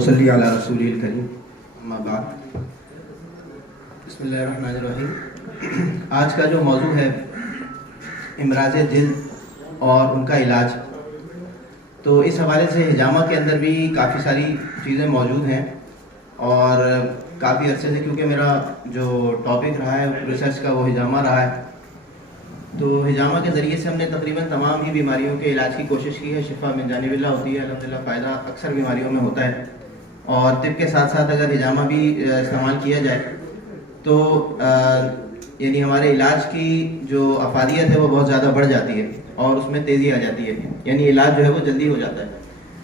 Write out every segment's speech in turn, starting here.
صلی علی رسول الکریم اما بعد بسم اللہ الرحمن الرحیم۔ آج کا جو موضوع ہے امراض جلد اور ان کا علاج، تو اس حوالے سے حجامہ کے اندر بھی کافی ساری چیزیں موجود ہیں اور کافی عرصے سے کیونکہ میرا جو ٹاپک رہا ہے ریسرچ کا وہ حجامہ رہا ہے، تو حجامہ کے ذریعے سے ہم نے تقریباً تمام ہی بیماریوں کے علاج کی کوشش کی ہے۔ شفا من جانب اللہ ہوتی ہے، الحمدللہ فائدہ اکثر بیماریوں میں ہوتا ہے، اور طب کے ساتھ ساتھ اگر حجامہ بھی استعمال کیا جائے تو یعنی ہمارے علاج کی جو افادیت ہے وہ بہت زیادہ بڑھ جاتی ہے اور اس میں تیزی آ جاتی ہے، یعنی علاج جو ہے وہ جلدی ہو جاتا ہے،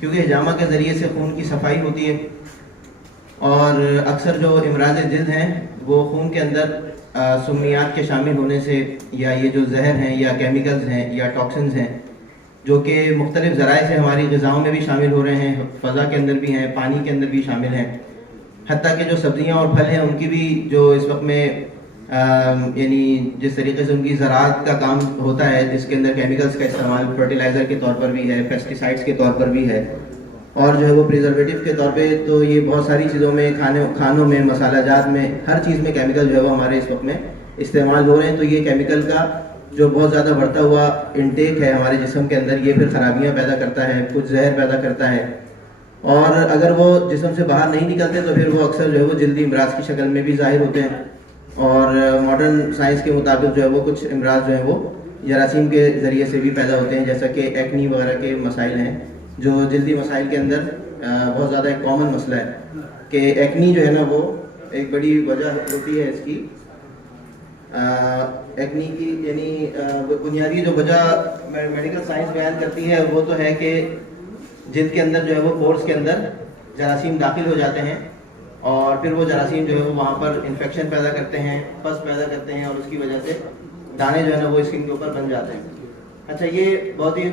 کیونکہ حجامہ کے ذریعے سے خون کی صفائی ہوتی ہے۔ اور اکثر جو امراض جلد ہیں وہ خون کے اندر سمیات کے شامل ہونے سے، یا یہ جو زہر ہیں یا کیمیکلز ہیں یا ٹاکسنز ہیں جو کہ مختلف ذرائع سے ہماری غذاؤں میں بھی شامل ہو رہے ہیں، فضا کے اندر بھی ہیں، پانی کے اندر بھی شامل ہیں، حتیٰ کہ جو سبزیاں اور پھل ہیں ان کی بھی جو اس وقت میں یعنی جس طریقے سے ان کی زراعت کا کام ہوتا ہے، جس کے اندر کیمیکلز کا استعمال فرٹیلائزر کے طور پر بھی ہے، پیسٹیسائڈز کے طور پر بھی ہے، اور جو ہے وہ پریزرویٹو کے طور پہ، تو یہ بہت ساری چیزوں میں کھانوں میں، مسالہ جات میں، ہر چیز میں کیمیکل جو ہے وہ ہمارے اس وقت میں استعمال ہو رہے ہیں۔ تو یہ کیمیکل کا جو بہت زیادہ بڑھتا ہوا انٹیک ہے ہمارے جسم کے اندر، یہ پھر خرابیاں پیدا کرتا ہے، کچھ زہر پیدا کرتا ہے، اور اگر وہ جسم سے باہر نہیں نکلتے تو پھر وہ اکثر جو ہے وہ جلدی امراض کی شکل میں بھی ظاہر ہوتے ہیں۔ اور ماڈرن سائنس کے مطابق جو ہے وہ کچھ امراض جو ہیں وہ جراثیم کے ذریعے سے بھی پیدا ہوتے ہیں، جیسا کہ ایکنی وغیرہ کے مسائل ہیں، جو جلدی مسائل کے اندر بہت زیادہ ایک کامن مسئلہ ہے کہ ایکنی جو ہے نا وہ ایک بڑی وجہ ہوتی ہے اس کی۔ ایکنی کی یعنی بنیادی جو وجہ میڈیکل سائنس بیان کرتی ہے وہ تو ہے کہ جلد کے اندر جو ہے وہ پورس کے اندر جراثیم داخل ہو جاتے ہیں، اور پھر وہ جراثیم جو ہے وہ وہاں پر انفیکشن پیدا کرتے ہیں، پس پیدا کرتے ہیں، اور اس کی وجہ سے دانے جو ہے نا وہ اسکن کے اوپر بن جاتے ہیں۔ اچھا، یہ بہت ہی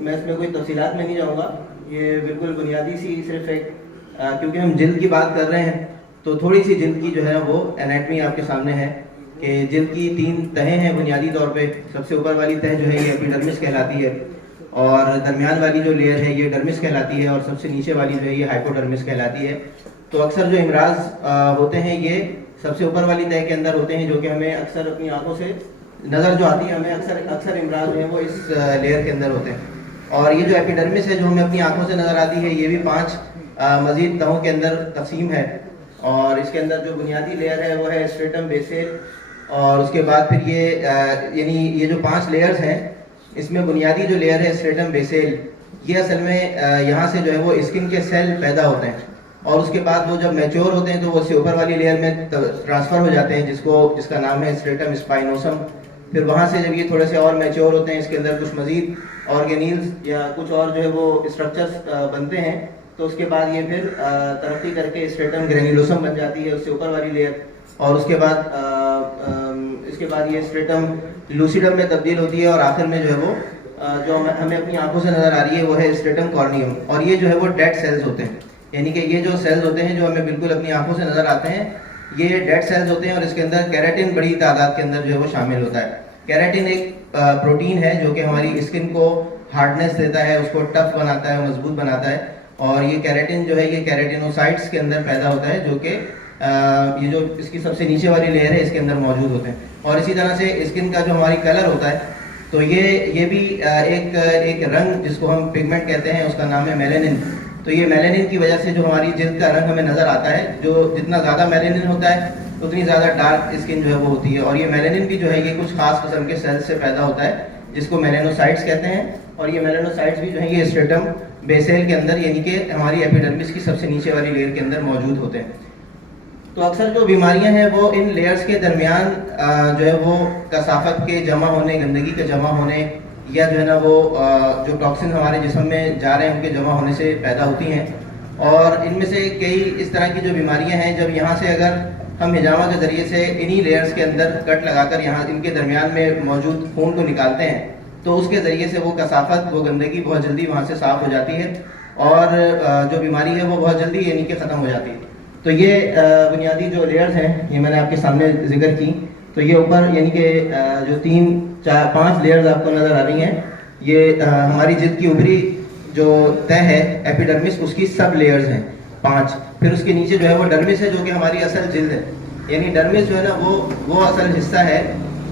میں اس میں کوئی تفصیلات میں نہیں جاؤں گا، یہ بالکل بنیادی سی صرف ایک کیونکہ ہم جلد کی بات کر رہے ہیں تو تھوڑی سی جلد کی جو ہے وہ انیٹمی آپ کے سامنے ہے کہ جلد کی 3 تہیں ہیں بنیادی طور پہ۔ سب سے اوپر والی تہ جو ہے یہ ایپیڈرمس کہلاتی ہے، اور درمیان والی جو لیئر ہے یہ ڈرمس کہلاتی ہے، اور سب سے نیچے والی جو ہے یہ ہائپوڈرمس کہلاتی ہے۔ تو اکثر جو امراض ہوتے ہیں یہ سب سے اوپر والی تہ کے اندر ہوتے ہیں، جو کہ ہمیں اکثر اپنی آنکھوں سے نظر جو آتی ہے، ہمیں اکثر امراض جو ہیں وہ اس لیئر کے اندر ہوتے ہیں۔ اور یہ جو ایپیڈرمس ہے جو ہمیں اپنی آنکھوں سے نظر آتی ہے، یہ بھی 5 مزید تہوں کے اندر تقسیم ہے، اور اس کے اندر جو بنیادی لیئر ہے وہ ہے اسٹریٹم بیسل، اور اس کے بعد پھر یہ یعنی یہ جو 5 لیئرز ہیں اس میں بنیادی جو لیئر ہے اسٹریٹم بیسل، یہ اصل میں یہاں سے جو ہے وہ اسکن کے سیل پیدا ہوتے ہیں، اور اس کے بعد وہ جب میچور ہوتے ہیں تو وہ اس سے اوپر والی لیئر میں ٹرانسفر ہو جاتے ہیں، جس کا نام ہے اسٹریٹم اسپائنوسم۔ پھر وہاں سے جب یہ تھوڑے سے اور میچور ہوتے ہیں، اس کے اندر کچھ مزید آرگینیلز یا کچھ اور جو ہے وہ اسٹرکچرز بنتے ہیں، تو اس کے بعد یہ پھر ترقی کر کے اسٹریٹم گرینیولوسم بن جاتی ہے، اس سے اوپر والی لیئر، اور اس کے بعد یہ اسٹریٹم لوسیڈم میں تبدیل ہوتی ہے، اور آخر میں جو ہے وہ جو ہمیں اپنی آنکھوں سے نظر آ رہی ہے وہ ہے اسٹریٹم کارنیوم۔ اور یہ جو ہے وہ ڈیڈ سیلز ہوتے ہیں، یعنی کہ یہ جو سیلز ہوتے ہیں جو ہمیں بالکل اپنی آنکھوں سے نظر آتے ہیں یہ ڈیڈ سیلز ہوتے ہیں، اور اس کے اندر کیراٹن بڑی تعداد کے اندر جو ہے وہ شامل ہوتا ہے۔ کیراٹن ایک پروٹین ہے جو کہ ہماری اسکن کو ہارڈنیس دیتا ہے، اس کو ٹف بناتا ہے، مضبوط بناتا ہے، اور یہ کیراٹن جو ہے یہ کیراٹینوسائٹس کے اندر پیدا ہوتا ہے، جو کہ یہ جو اس کی سب سے نیچے والی لیئر ہے اس کے اندر موجود ہوتے ہیں۔ اور اسی طرح سے اسکن کا جو ہماری کلر ہوتا ہے تو یہ بھی ایک رنگ جس کو ہم پگمنٹ کہتے ہیں، اس کا نام ہے میلانن۔ تو یہ میلانن کی وجہ سے جو ہماری جلد کا رنگ ہمیں نظر آتا ہے، جو جتنا زیادہ میلانن ہوتا ہے اتنی زیادہ ڈارک اسکن جو ہے وہ ہوتی ہے، اور یہ میلانن بھی جو ہے یہ کچھ خاص قسم کے سیل سے پیدا ہوتا ہے جس کو میلانوسائٹس کہتے ہیں، اور یہ میلانوسائٹس بھی جو ہیں یہ اسٹریٹم بیسل کے اندر یعنی کہ ہماری ایپیڈرمس کی سب سے نیچے والی لیئر کے اندر موجود ہوتے ہیں۔ تو اکثر جو بیماریاں ہیں وہ ان لیئرز کے درمیان جو ہے وہ کثافت کے جمع ہونے، گندگی کے جمع ہونے، یا جو ہے نا وہ جو ٹاکسن ہمارے جسم میں جا رہے ہیں ان کے جمع ہونے سے پیدا ہوتی ہیں۔ اور ان میں سے کئی اس طرح کی جو بیماریاں ہیں، جب یہاں سے اگر ہم حجامہ کے ذریعے سے انہی لیئرز کے اندر کٹ لگا کر یہاں ان کے درمیان میں موجود خون کو نکالتے ہیں تو اس کے ذریعے سے وہ کثافت، وہ گندگی بہت جلدی وہاں سے صاف ہو جاتی ہے، اور جو بیماری ہے وہ بہت جلدی یعنی کہ ختم ہو جاتی ہے۔ تو یہ بنیادی جو لیئرز ہیں یہ میں نے آپ کے سامنے ذکر کی۔ تو یہ اوپر یعنی کہ جو 3 4 5 لیئرز آپ کو نظر آ رہی ہیں، یہ ہماری جلد کی اوپری جو تہ ہے ایپیڈرمس، اس کی سب لیئرز ہیں۔ 5. پھر اس کے نیچے جو ہے وہ ڈرمس ہے جو کہ ہماری اصل جلد ہے. یعنی ڈرمس جو ہے نا وہ اصل حصہ ہے,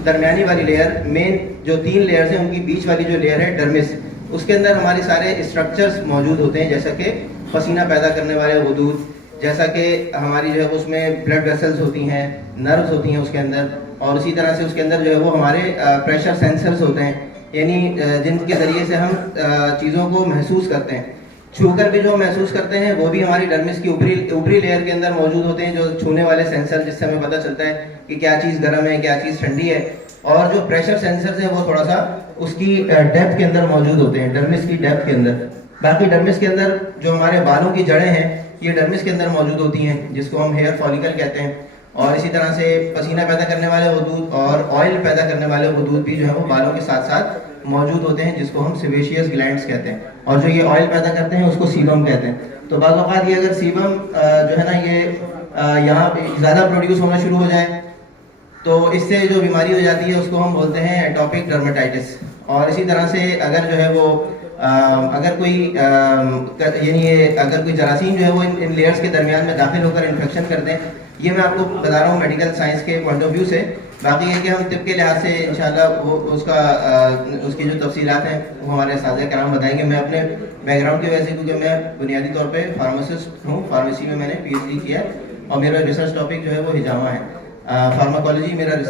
درمیانی والی لیئر. مین جو 3 لیئرز ہیں ان کی بیچ والی جو لیئر ہے ڈرمس, اس کے اندر ہمارے سارے اسٹرکچرز موجود ہوتے ہیں, جیسا کہ پسینہ پیدا کرنے والے غدود, جیسا کہ ہماری جو ہے اس میں بلڈ ویسلز ہوتی ہیں, نروز ہوتی ہیں اس کے اندر, اور اسی طرح سے اس کے اندر جو ہے وہ ہمارے پریشر سینسرز ہوتے ہیں, یعنی جن کے ذریعے سے ہم چیزوں کو محسوس کرتے ہیں. چھو کر بھی جو محسوس کرتے ہیں وہ بھی ہماری ڈرمس کی اوپری لیئر کے اندر موجود ہوتے ہیں, جو چھونے والے سینسر, جس سے ہمیں پتہ چلتا ہے کہ کیا چیز گرم ہے, کیا چیز ٹھنڈی ہے. اور جو پریشر سینسرز ہیں وہ تھوڑا سا اس کی ڈیپتھ کے اندر موجود ہوتے ہیں, ڈرمس کی ڈیپتھ کے اندر. باقی ڈرمس کے اندر جو ہمارے بالوں کی جڑیں ہیں یہ ڈرمس کے اندر موجود ہوتی ہیں, جس کو ہم ہیئر فالیکل کہتے ہیں. اور اسی طرح سے پسینہ پیدا کرنے والے غدود اور آئل پیدا کرنے والے غدود بھی جو ہے وہ بالوں کے ساتھ ساتھ موجود ہوتے ہیں, جس کو ہم سیبیشیس گلینڈز کہتے ہیں. اور جو یہ آئل پیدا کرتے ہیں اس کو سیبم کہتے ہیں. تو بعض اوقات یہ اگر سیبم جو ہے نا یہ یہاں پہ زیادہ پروڈیوس ہونا شروع ہو جائے تو اس سے جو بیماری ہو جاتی ہے اس کو ہم بولتے ہیں ایٹوپک ڈرمیٹائٹس. اور اسی طرح سے اگر جو ہے وہ اگر کوئی جراثیم جو ہے وہ ان لیئرز کے درمیان میں داخل ہو کر انفیکشن کر دیں, یہ میں آپ کو بتا رہا ہوں میڈیکل سائنس کے پوائنٹ آف ویو سے. باقی یہ کہ ہم طب کے لحاظ سے انشاءاللہ وہ اس کی جو تفصیلات ہیں وہ ہمارے اساتذہ کرام بتائیں گے. میں اپنے بیک گراؤنڈ کی وجہ سے, کیونکہ میں بنیادی طور پہ فارماسسٹ ہوں, فارمیسی میں نے PhD کیا ہے, اور میرا ریسرچ ٹاپک جو ہے وہ ہجامہ ہے, فارماکالوجی میرا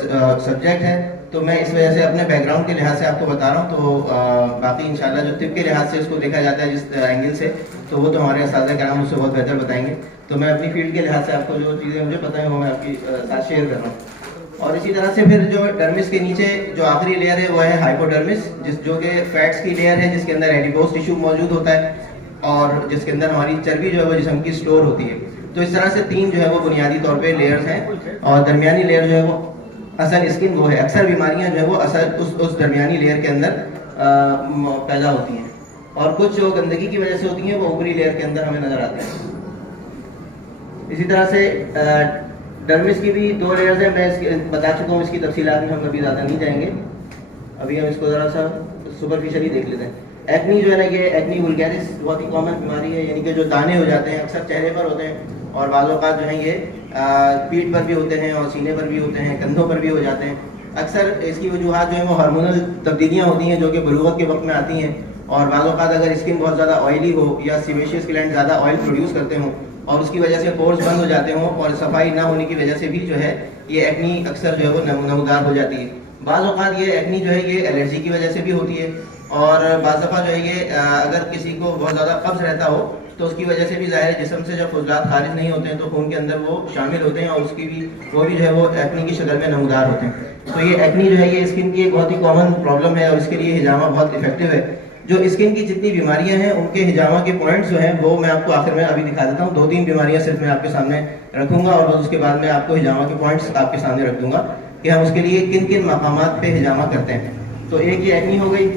سبجیکٹ ہے. تو میں اس وجہ سے اپنے بیک گراؤنڈ کے لحاظ سے آپ کو بتا رہا ہوں. تو باقی انشاءاللہ جو طب کے لحاظ سے اس کو دیکھا جاتا ہے جس اینگل سے, تو وہ تو ہمارے اساتذہ کرام اس سے بہت بہتر بتائیں گے. تو میں اپنی فیلڈ کے لحاظ سے آپ کو جو چیزیں مجھے پتہ ہیں وہ میں آپ کی ساتھ شیئر کر رہا ہوں. اور اسی طرح سے پھر جو ڈرمس کے نیچے جو آخری لیئر ہے وہ ہے ہائپوڈرمس, جو کہ فیٹس کی لیئر ہے, جس کے اندر ایڈیپوز ٹیشو موجود ہوتا ہے اور جس کے اندر ہماری چربی جو ہے وہ جسم کی اسٹور ہوتی ہے. تو اس طرح سے 3 جو ہے وہ بنیادی طور پہ لیئرز ہیں, اور درمیانی لیئر جو ہے وہ اصل اسکن وہ ہے. اکثر بیماریاں جو ہے وہ اصل اس درمیانی لیئر کے اندر پیدا ہوتی ہیں, اور کچھ جو گندگی کی وجہ سے ہوتی ہیں وہ اوپری لیئر کے اندر ہمیں نظر آتے ہیں. اسی طرح سے ڈرمس کی بھی 2 لیئرز ہیں, میں بتا چکا ہوں, اس کی تفصیلات میں ہم ابھی زیادہ نہیں جائیں گے. ابھی ہم اس کو ذرا سا سپرفیشلی دیکھ لیتے ہیں. ایکنی جو ہے نا, یہ ایکنی وولگیرس بہت ہی کامن بیماری ہے, یعنی کہ جو دانے ہو جاتے ہیں اکثر چہرے پر ہوتے ہیں, اور بعض اوقات جو ہیں یہ پیٹھ پر بھی ہوتے ہیں اور سینے پر بھی ہوتے ہیں, کندھوں پر بھی ہو جاتے ہیں. اکثر اس کی وجوہات جو ہیں وہ ہارمونل تبدیلیاں ہوتی ہیں جو کہ بلوغت کے وقت میں آتی ہیں, اور بعض اوقات اگر اسکن بہت زیادہ آئلی ہو یا سیبیشیس گلینڈ زیادہ آئل پروڈیوس کرتے ہوں اور اس کی وجہ سے پورز بند ہو جاتے ہوں, اور صفائی نہ ہونے کی وجہ سے بھی جو ہے یہ ایکنی اکثر جو ہے وہ نمودار ہو جاتی ہے. بعض اوقات یہ ایکنی جو ہے یہ الرجی کی وجہ سے بھی ہوتی ہے, اور بعض دفعہ جو ہے یہ اگر کسی کو بہت زیادہ قبض رہتا ہو تو اس کی وجہ سے بھی ظاہر جسم سے جب فضلات خارج نہیں ہوتے ہیں تو خون کے اندر وہ شامل ہوتے ہیں, اور اس کی بھی وہ بھی جو ہے وہ ایکنی کی شکل میں نمودار ہوتے ہیں. تو یہ ایکنی جو ہے یہ اسکن کی ایک بہت ہی کامن پرابلم ہے, اور اس کے لیے ہجامہ بہت افیکٹو ہے. جو اسکن کی جتنی بیماریاں ہیں ان کے ہجامہ کے پوائنٹس جو ہیں وہ میں آپ کو آخر میں ابھی دکھا دیتا ہوں. 2-3 بیماریاں صرف میں آپ کے سامنے رکھوں گا, اور اس کے بعد میں آپ کو ہجامہ کے پوائنٹس آپ کے سامنے رکھ دوں گا کہ ہم اس کے لیے کن کن مقامات پہ ہجامہ کرتے ہیں. تو ایک یہ ایکنی ہو گئی,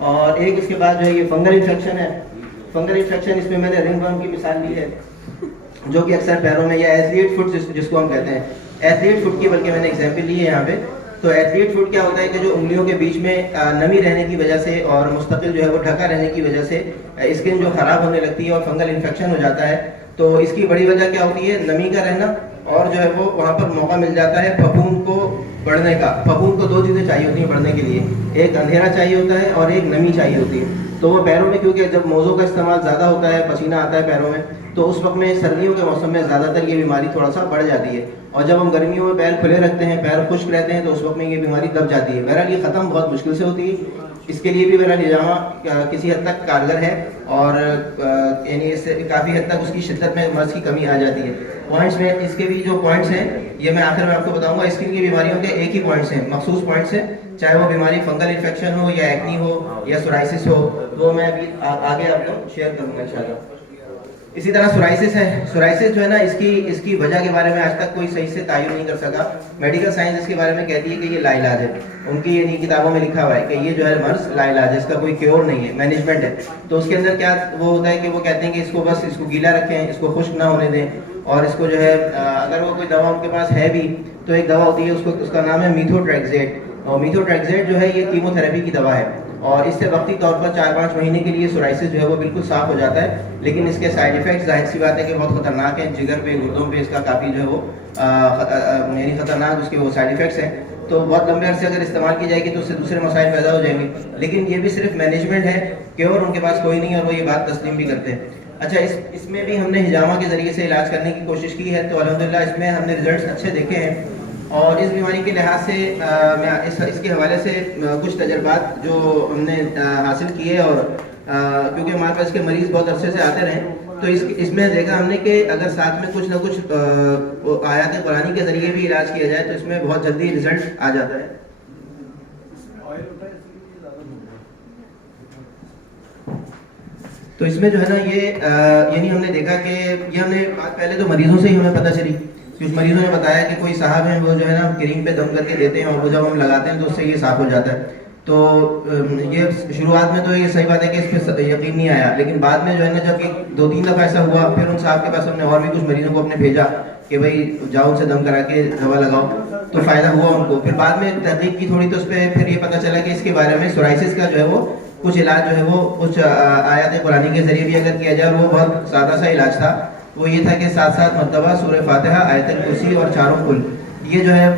اور ایک اس کے بعد جو ہے یہ فنگل انفیکشن ہے. فنگل انفیکشن, اس میں میں نے رنگ ورم کی مثال لی ہے, جو کہ اکثر پیروں میں, یا ایتھلیٹ فٹ جس کو ہم کہتے ہیں, ایتھلیٹ فٹ کی بلکہ میں نے ایگزامپل لی ہے یہاں پہ. تو ایتھلیٹ فٹ کیا ہوتا ہے کہ جو انگلیوں کے بیچ میں نمی رہنے کی وجہ سے اور مستقل جو ہے وہ ڈھکا رہنے کی وجہ سے اسکن جو خراب ہونے لگتی ہے اور فنگل انفیکشن ہو جاتا ہے. تو اس کی بڑی وجہ کیا ہوتی ہے, نمی کا رہنا, اور جو ہے وہ وہاں پر موقع مل جاتا ہے پھپھوند کو بڑھنے کا. پھپھوند کو 2 چیزیں چاہیے ہوتی ہیں بڑھنے کے لیے, ایک اندھیرا چاہیے ہوتا ہے اور ایک نمی چاہیے ہوتی ہے. تو وہ پیروں میں, کیونکہ جب موزوں کا استعمال زیادہ ہوتا ہے, پسینہ آتا ہے پیروں میں, تو اس وقت میں سردیوں کے موسم میں زیادہ تر یہ بیماری تھوڑا سا بڑھ جاتی ہے. اور جب ہم گرمیوں میں پیر کھلے رکھتے ہیں, پیر خشک رہتے ہیں, تو اس وقت میں یہ بیماری دب جاتی ہے. بہرحال یہ ختم بہت مشکل سے ہوتی ہے. اس کے لیے بھی بہرحال ہجامہ کسی حد تک کارگر ہے, اور یعنی اس سے کافی حد تک اس کی شدت میں مرض کی کمی آ جاتی ہے. پوائنٹس میں اس کے بھی جو پوائنٹس ہیں یہ میں آخر میں آپ کو بتاؤں گا. اسکن کی بیماریوں کے ایک ہی پوائنٹس ہیں, مخصوص پوائنٹس ہیں, چاہے وہ بیماری فنگل انفیکشن ہو یا ایکنی ہو یا سورائسس ہو, وہ میں ابھی آگے آپ کو شیئر کروں گا انشاءاللہ. اسی طرح سورائسس ہے. سورائسس جو ہے نا, اس کی وجہ کے بارے میں آج تک کوئی صحیح سے تعین نہیں کر سکا. میڈیکل سائنس اس کے بارے میں کہتی ہے کہ یہ لا علاج ہے. ان کی یعنی کتابوں میں لکھا ہوا ہے کہ یہ جو ہے مرض لا علاج ہے, اس کا کوئی کیور نہیں ہے, مینجمنٹ ہے. تو اس کے اندر کیا وہ ہوتا ہے کہ وہ کہتے ہیں کہ اس کو بس اس کو گیلا رکھیں, اس کو خشک نہ ہونے دیں, اور اس کو جو ہے اگر وہ کوئی دوا ان کے پاس ہے بھی تو ایک دوا ہوتی ہے, اس کا نام ہے میتھوٹریکزیٹ. اور میتھوٹریکزیٹ جو ہے یہ کیمو تھراپی کی دوا ہے. اور اس سے وقتی طور پر 4-5 مہینے کے لیے سورائسس جو ہے وہ بالکل صاف ہو جاتا ہے، لیکن اس کے سائیڈ ایفیکٹس ظاہر سی بات ہے کہ بہت خطرناک ہیں، جگر پہ گردوں پہ اس کا کافی جو ہے وہ یعنی خطرناک اس کے وہ سائیڈ ایفیکٹس ہیں. تو بہت لمبے عرصے اگر استعمال کی جائے گی تو اس سے دوسرے مسائل پیدا ہو جائیں گے، لیکن یہ بھی صرف مینجمنٹ ہے، کیور ان کے پاس کوئی نہیں، اور وہ یہ بات تسلیم بھی کرتے ہیں. اچھا، اس میں بھی ہم نے حجامہ کے ذریعے سے علاج کرنے کی کوشش کی ہے، تو الحمدللہ اس میں ہم نے رزلٹس اچھے دیکھے ہیں. اور اس بیماری کے لحاظ سے میں اس کے حوالے سے کچھ تجربات جو ہم نے حاصل کیے، اور کیونکہ ہمارے پاس کے مریض بہت عرصے سے آتے رہے، تو اس میں دیکھا ہم نے کہ اگر ساتھ میں کچھ نہ کچھ آیات قرآنی کے ذریعے بھی علاج کیا جائے تو اس میں بہت جلدی رزلٹ آ جاتا ہے. تو اس میں جو ہے نا یہ یعنی ہم نے دیکھا کہ یہ ہم نے بات پہلے تو مریضوں سے ہی ہمیں پتہ چلی. کچھ مریضوں نے بتایا کہ کوئی صاحب ہیں وہ جو ہے نا کریم پہ دم کر کے دیتے ہیں، اور وہ جب ہم لگاتے ہیں تو اس سے یہ صاف ہو جاتا ہے. تو یہ شروعات میں تو یہ صحیح بات ہے کہ اس پہ یقین نہیں آیا، لیکن بعد میں جو ہے نا جب 2-3 دفعہ ایسا ہوا، پھر ان صاحب کے پاس ہم نے اور بھی کچھ مریضوں کو اپنے بھیجا کہ بھائی جاؤ ان سے دم کرا کے دوا لگاؤ، تو فائدہ ہوا ان کو. پھر بعد میں تحقیق کی تھوڑی، تو اس پہ پھر یہ پتہ چلا کہ اس کے بارے میں سورائسس کا جو ہے وہ کچھ علاج جو ہے وہ کچھ آیات قرآنی کے ذریعے بھی اگر کیا جائے، اور وہ بہت سادہ سا علاج تھا. وہ یہ تھا کہ 7 مرتبہ سورہ فاتحہ، آیت الکرسی اور 4 کل، یہ جو ہے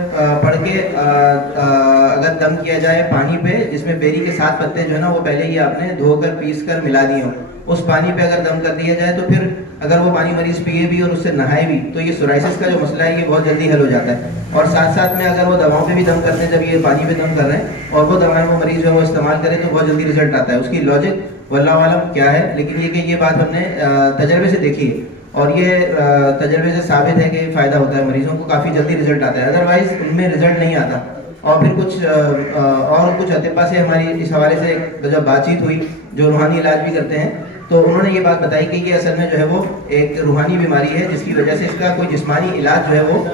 پڑھ کے اگر دم کیا جائے پانی پہ، جس میں بیری کے 7 پتے جو ہے نا وہ پہلے ہی آپ نے دھو کر پیس کر ملا دیے ہوں، اس پانی پہ اگر دم کر دیا جائے تو پھر اگر وہ پانی مریض پیے بھی اور اس سے نہائے بھی تو یہ سورائسس کا جو مسئلہ ہے یہ بہت جلدی حل ہو جاتا ہے. اور ساتھ میں اگر وہ دواؤں پہ بھی دم کرتے ہیں، جب یہ پانی پہ دم کر رہے ہیں اور وہ دوائیں وہ مریض جو ہے وہ استعمال کرے تو بہت جلدی رزلٹ آتا ہے. اس کی لاجک واللہ عالم کیا ہے، لیکن یہ کہ یہ بات ہم نے تجربے سے دیکھی ہے، اور یہ تجربے سے ثابت ہے کہ فائدہ ہوتا ہے، مریضوں کو کافی جلدی رزلٹ آتا ہے، ادروائز ان میں رزلٹ نہیں آتا. اور پھر کچھ اطباء سے ہماری اس حوالے سے جب بات چیت ہوئی جو روحانی علاج بھی کرتے ہیں، تو انہوں نے یہ بات بتائی کہ یہ اصل میں جو ہے وہ ایک روحانی بیماری ہے، جس کی وجہ سے اس کا کوئی جسمانی علاج جو ہے وہ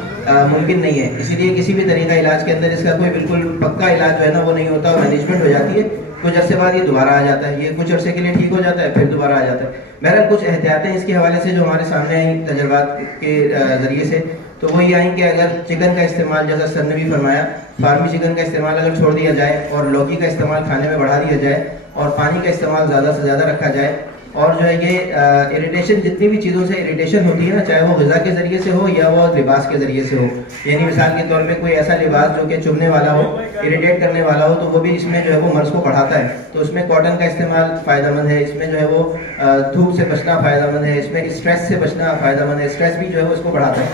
ممکن نہیں ہے. اسی لیے کسی بھی طریقہ علاج کے اندر اس کا کوئی بالکل پکا علاج جو ہے نا وہ نہیں ہوتا، اور مینجمنٹ ہو جاتی ہے، کچھ عرصے بعد یہ دوبارہ آ جاتا ہے، یہ کچھ عرصے کے لیے ٹھیک ہو جاتا ہے پھر دوبارہ آ جاتا ہے. بہرحال کچھ احتیاطیں اس کے حوالے سے جو ہمارے سامنے آئیں تجربات کے ذریعے سے، تو وہ یہ آئیں کہ اگر چکن کا استعمال، جیسا سر نے بھی فرمایا، فارمی چکن کا استعمال اگر چھوڑ دیا جائے اور لوکی کا استعمال کھانے میں بڑھا دیا جائے اور پانی کا استعمال زیادہ سے زیادہ رکھا جائے، اور جو ہے یہ اریٹیشن، جتنی بھی چیزوں سے اریٹیشن ہوتی ہے نا، چاہے وہ غذا کے ذریعے سے ہو یا وہ لباس کے ذریعے سے ہو، یعنی مثال کے طور پہ کوئی ایسا لباس جو کہ چبھنے والا ہو، اریٹیٹ کرنے والا ہو، تو وہ بھی اس میں جو ہے وہ مرض کو بڑھاتا ہے. تو اس میں کاٹن کا استعمال فائدہ مند ہے، اس میں جو ہے وہ دھوپ سے بچنا فائدہ مند ہے، اس میں اسٹریس سے بچنا فائدہ مند ہے، اسٹریس بھی جو ہے وہ اس کو بڑھاتا ہے.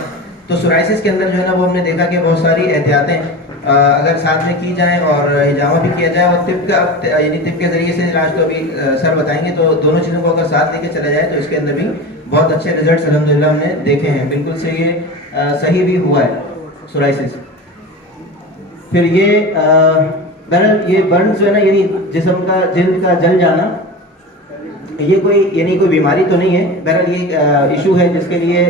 تو سورائسس کے اندر جو ہے نا وہ ہم نے دیکھا کہ بہت ساری احتیاطیں اگر ساتھ میں کی جائیں اور حجامہ بھی کیا جائے، اور طب کے ذریعے سے علاج تو ابھی سر بتائیں گے، تو دونوں چیزوں کو اگر ساتھ لے کے چلا جائے تو اس کے اندر بھی بہت اچھے رزلٹس الحمدللہ ہم نے دیکھے ہیں. بالکل سے یہ صحیح بھی ہوا ہے سورائسس. پھر یہ بہرحال یہ برنز جو ہے نا، یعنی جسم کا جلد کا جل جانا، یہ کوئی بیماری تو نہیں ہے. بہرحال یہ ایشو ہے جس کے لیے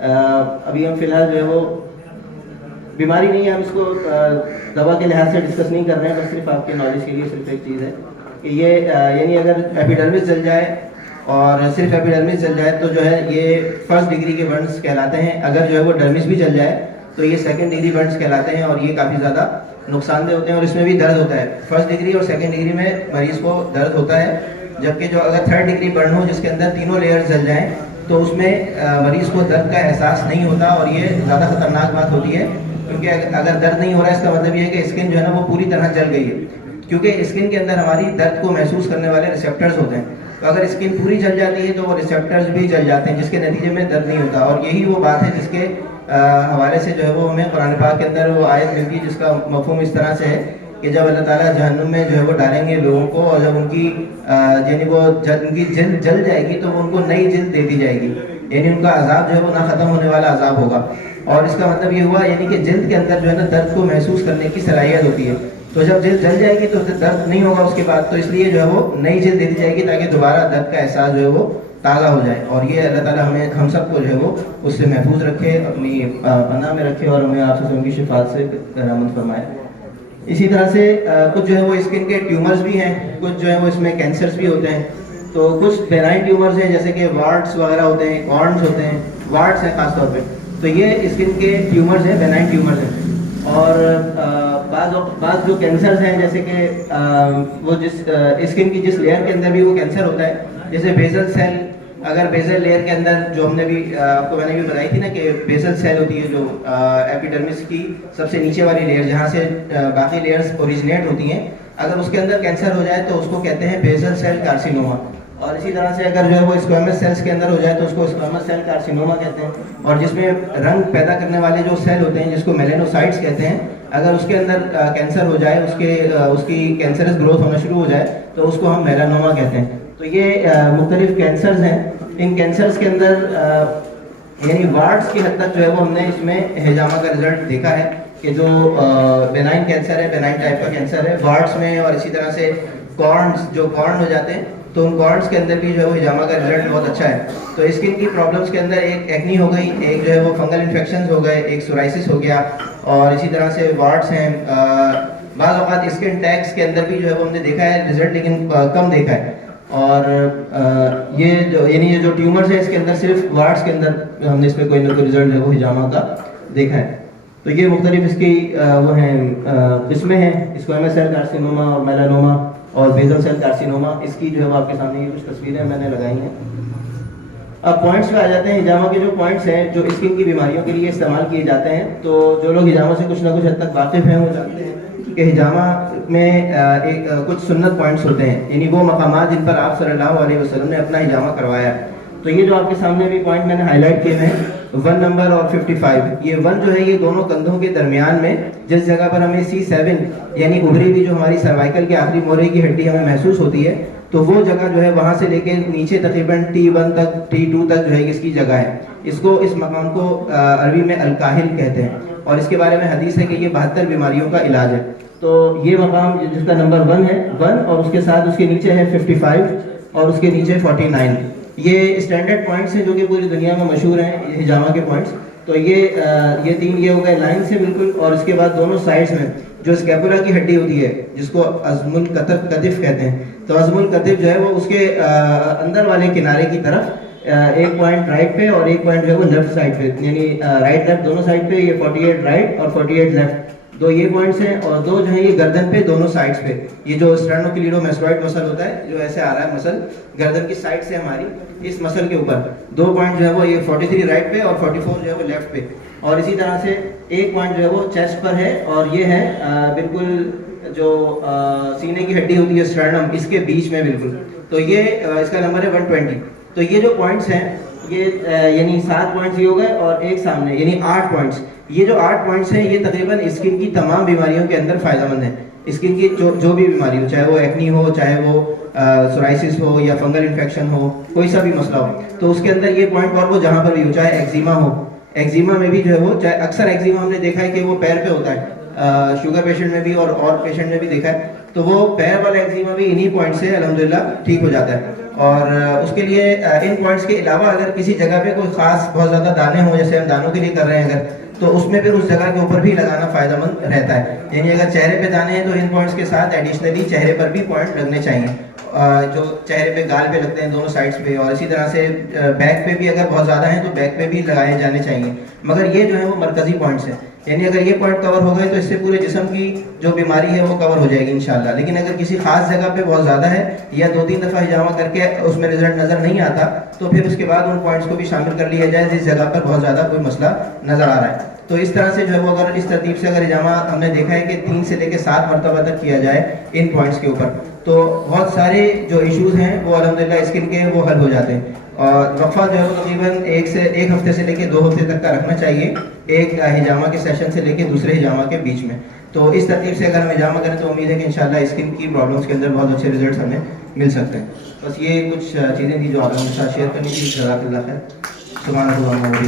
ابھی ہم فی الحال جو ہے وہ بیماری نہیں ہے، ہم اس کو دوا کے لحاظ سے ڈسکس نہیں کر رہے ہیں، بس صرف آپ کے نالج کے لیے صرف ایک چیز ہے کہ یہ یعنی اگر ایپیڈرمس جل جائے اور صرف ایپیڈرمس جل جائے تو جو ہے یہ 1st ڈگری کے برنز کہلاتے ہیں. اگر جو ہے وہ ڈرمس بھی جل جائے تو یہ 2nd ڈگری برنز کہلاتے ہیں، اور یہ کافی زیادہ نقصان دہ ہوتے ہیں، اور اس میں بھی درد ہوتا ہے. 1st ڈگری اور 2nd ڈگری میں مریض کو درد ہوتا ہے، جبکہ جو اگر 3rd ڈگری برن ہو جس کے اندر تینوں لیئرز جل جائیں تو اس میں مریض کو درد کا احساس نہیں ہوتا، اور یہ زیادہ خطرناک بات ہوتی ہے، کیونکہ اگر درد نہیں ہو رہا ہے اس کا مطلب یہ ہے کہ اسکن جو ہے نا وہ پوری طرح جل گئی ہے، کیونکہ اسکن کے اندر ہماری درد کو محسوس کرنے والے ریسیپٹرز ہوتے ہیں. تو اگر اسکن پوری جل جاتی ہے تو وہ ریسیپٹرز بھی جل جاتے ہیں، جس کے نتیجے میں درد نہیں ہوتا. اور یہی وہ بات ہے جس کے حوالے سے جو ہے وہ ہمیں قرآن پاک کے اندر وہ آیت ملتی ہے جس کا مفہوم اس طرح سے ہے کہ جب اللہ تعالیٰ جہنم میں جو ہے وہ ڈالیں گے لوگوں کو، اور جب ان کی یعنی وہ ان کی جلد جل جائے گی تو وہ ان کو نئی جلد دے دی جائے گی، یعنی ان کا عذاب جو ہے وہ نہ ختم ہونے والا عذاب ہوگا. اور اس کا مطلب یہ ہوا یعنی کہ جلد کے اندر جو ہے نا درد کو محسوس کرنے کی صلاحیت ہوتی ہے. تو جب جلد جل جائے گی تو درد نہیں ہوگا اس کے بعد، تو اس لیے جو ہے وہ نئی جلد دے دی جائے گی تاکہ دوبارہ درد کا احساس جو ہے وہ تازہ ہو جائے. اور یہ اللہ تعالیٰ ہم سب کو جو ہے وہ اس سے محفوظ رکھے، اپنی پناہ میں رکھے، اور ہمیں آپ سے ان کی شفاعت سے رحمت فرمائے. اسی طرح سے کچھ جو ہے وہ اسکن کے ٹیومرز بھی ہیں، کچھ جو ہے وہ اس میں کینسرز بھی ہوتے ہیں. تو کچھ بینائن ٹیومرز ہیں جیسے کہ وارٹس وغیرہ ہوتے ہیں، کارنز ہوتے ہیں، وارٹس ہیں خاص طور پہ، تو یہ اسکن کے ٹیومرز ہیں، بینائن ٹیومرز ہیں. اور بعض جو کینسرز ہیں جیسے کہ وہ جس اسکن کی جس لیئر کے اندر بھی وہ کینسر ہوتا ہے، جیسے بیزل سیل، اگر بیزل لیئر کے اندر جو ہم نے بھی آپ کو میں نے بھی بتائی تھی نا کہ بیزل سیل ہوتی ہے جو ایپیڈرمس کی سب سے نیچے والی لیئر جہاں سے باقی لیئرز اوریجنیٹ ہوتی ہیں، اگر اس کے اندر کینسر ہو جائے تو اس کو کہتے ہیں بیزل سیل کارسینوما. اور اسی طرح سے اگر جو ہے وہ اسکویمس سیلز کے اندر ہو جائے تو اس کو اسکویمس سیل کارسینوما کہتے ہیں. اور جس میں رنگ پیدا کرنے والے جو سیل ہوتے ہیں جس کو میلینوسائٹس کہتے ہیں، اگر اس کے اندر کینسر ہو جائے، اس کی کینسرس گروتھ ہونا شروع ہو جائے تو اس کو ہم میلانوما کہتے ہیں. تو یہ مختلف کینسرز ہیں. ان کینسرز کے اندر یعنی وارڈس کی حد تک جو ہے وہ ہم نے اس میں ہیجامہ کا رزلٹ دیکھا ہے کہ جو بینائن کینسر ہے، بینائن ٹائپ کا کینسر ہے وارڈس میں، اور اسی طرح سے کارن ہو جاتے ہیں تو ان کارنس کے اندر بھی جو ہے وہ ہیجامہ کا رزلٹ بہت اچھا ہے. تو اسکن کی پرابلمس کے اندر ایک ایکنی ہو گئی، ایک جو ہے وہ فنگل انفیکشنز ہو گئے، ایک سورائسس ہو گیا، اور اسی طرح سے وارڈس ہیں. بعض اوقات اسکن ٹیگس کے اندر بھی جو ہے وہ ہم نے دیکھا ہے رزلٹ، لیکن کم دیکھا ہے. اور یہ جو ٹیومرز ہیں اس کے اندر صرف وارڈس کے اندر ہم نے اس میں کوئی نہ کوئی رزلٹ جو ہے وہ ہیجامہ کا دیکھا ہے. تو یہ مختلف اس کی وہ ہیں قسمیں ہیں، اسکویمس سیل کارسینوما اور میلانوما اور بیزل سیل کارسینوما. اس کی جو ہے وہ آپ کے سامنے یہ کچھ تصویریں میں نے لگائی ہیں. اب پوائنٹس پہ آ جاتے ہیں. ہیجامہ کے جو پوائنٹس ہیں جو اسکن کی بیماریوں کے لیے استعمال کیے جاتے ہیں، تو جو لوگ ہیجامہ سے کچھ نہ کچھ حد تک واقف ہیں وہ جانتے ہیں کہ ہیجامہ میں کچھ سنت پوائنٹس ہوتے ہیں، یعنی وہ مقامات جن پر آپ صلی اللہ علیہ وسلم نے اپنا ہیجامہ کروایا. تو یہ جو آپ کے سامنے بھی پوائنٹ میں نے ہائی لائٹ کیے ہیں 1 نمبر اور 55. یہ 1 جو ہے یہ دونوں کندھوں کے درمیان میں جس جگہ پر ہمیں C7 یعنی ابھری ہوئی جو ہماری سروائکل کی آخری موڑے کی ہڈی ہمیں محسوس ہوتی ہے، تو وہ جگہ جو ہے وہاں سے لے کے نیچے تقریباً T1 تک T2 تک جو ہے اس کی جگہ ہے. اس مقام کو عربی میں الکاہل کہتے ہیں، اور اس کے بارے میں حدیث ہے کہ یہ 72 بیماریوں کا علاج ہے. تو یہ مقام جس کا نمبر 1 ہے 1، اور اس کے ساتھ اس کے نیچے ہے 55 اور اس کے نیچے 49. یہ اسٹینڈرڈ پوائنٹس ہیں جو کہ پوری دنیا میں مشہور ہیں ہیجامہ کے پوائنٹس. تو یہ 3 یہ ہو گئے لائن سے بالکل. اور اس کے بعد دونوں سائڈز میں جو اسکیپولا کی ہڈی ہوتی ہے جس کو عظم الکتف کہتے ہیں، تو عظم الکتف جو ہے وہ اس کے اندر والے کنارے کی طرف ایک پوائنٹ رائٹ پہ اور ایک پوائنٹ جو ہے وہ لیفٹ سائڈ پہ، یعنی رائٹ لیفٹ دونوں سائڈ پہ. یہ 48 رائٹ اور 48 لیفٹ، 2 یہ پوائنٹس ہیں. اور 2 جو ہیں یہ گردن پہ دونوں سائڈز پہ. یہ جو اسٹرینوکلیڈومیسٹوئڈ مسل ہوتا ہے جو ایسے آ رہا ہے مسل گردن کی سائڈ سے ہماری، اس مسل کے اوپر 2 پوائنٹ جو ہے وہ یہ 43 رائٹ پہ اور 44 جو ہے وہ لیفٹ پہ. اور اسی طرح سے ایک پوائنٹ جو ہے وہ چیسٹ پر ہے، اور یہ ہے بالکل جو سینے کی ہڈی ہوتی ہے اسٹرنم، اس کے بیچ میں بالکل. تو یہ اس کا نمبر ہے 120. تو یہ جو پوائنٹس ہیں یہ یعنی 7 پوائنٹس یہ ہو گئے اور ایک سامنے یعنی 8 پوائنٹس. یہ جو 8 پوائنٹس ہیں یہ تقریباً اسکن کی تمام بیماریوں کے اندر فائدہ مند ہیں. اسکن کی جو بھی بیماری ہو، چاہے وہ ایکنی ہو، چاہے وہ سورائسس ہو یا فنگل انفیکشن ہو، کوئی سا بھی مسئلہ ہو، تو اس کے اندر یہ پوائنٹ اور وہ جہاں پر بھی ہو، چاہے ایگزیما ہو، ایگزیما میں بھی جو ہے وہ چاہے اکثر ایگزیما ہم نے دیکھا ہے کہ وہ پیر پہ ہوتا ہے، شوگر پیشنٹ میں بھی اور پیشنٹ میں بھی دیکھا ہے، تو وہ پیر والا ایگزیما بھی انہی پوائنٹ سے الحمدللہ ٹھیک ہو جاتا ہے. اور اس کے لیے ان پوائنٹس کے علاوہ اگر کسی جگہ پہ کوئی خاص بہت زیادہ دانے ہوں، جیسے ہم دانوں کے لیے کر رہے ہیں اگر، تو اس میں پھر اس جگہ کے اوپر بھی لگانا فائدہ مند رہتا ہے. یعنی اگر چہرے پہ دانے ہیں تو ان پوائنٹس کے ساتھ ایڈیشنلی چہرے پر بھی پوائنٹ لگنے چاہیے، جو چہرے پہ گال پہ لگتے ہیں دونوں سائڈس پہ. اور اسی طرح سے بیک پہ بھی اگر بہت زیادہ ہیں تو بیک پہ بھی لگائے جانے چاہیے. مگر یہ جو ہے وہ مرکزی پوائنٹس ہیں، یعنی اگر یہ پوائنٹ کور ہو گئے تو اس سے پورے جسم کی جو بیماری ہے وہ کور ہو جائے گی انشاءاللہ. لیکن اگر کسی خاص جگہ پہ بہت زیادہ ہے یا 2-3 دفعہ ہجامہ کر کے اس میں رزلٹ نظر نہیں آتا تو پھر اس کے بعد ان پوائنٹس کو بھی شامل کر لیا جائے جس جگہ پر بہت زیادہ کوئی مسئلہ نظر آ رہا ہے. تو اس طرح سے جو ہے وہ اگر اس ترتیب سے اگر ہجامہ ہم نے دیکھا ہے کہ 3 سے لے کے 7 مرتبہ تک کیا جائے ان پوائنٹس کے اوپر، تو بہت سارے جو ایشوز ہیں وہ الحمدللہ اسکن کے وہ حل ہو جاتے ہیں. اور وقفہ جو ہے وہ تقریباً 1 ہفتے سے لے کے 2 ہفتے تک کا رکھنا چاہیے، ایک ہجامہ کے سیشن سے لے کے دوسرے ہجامہ کے بیچ میں. تو اس ترتیب سے اگر ہم ہجامہ کریں تو امید ہے کہ انشاءاللہ اسکن کی پرابلمس کے اندر بہت اچھے ریزلٹس ہمیں مل سکتے ہیں. بس یہ کچھ چیزیں تھیں جو آپ لوگوں کے ساتھ شیئر کرنی تھی. جزاک اللہ خیر. سبحان اللہ.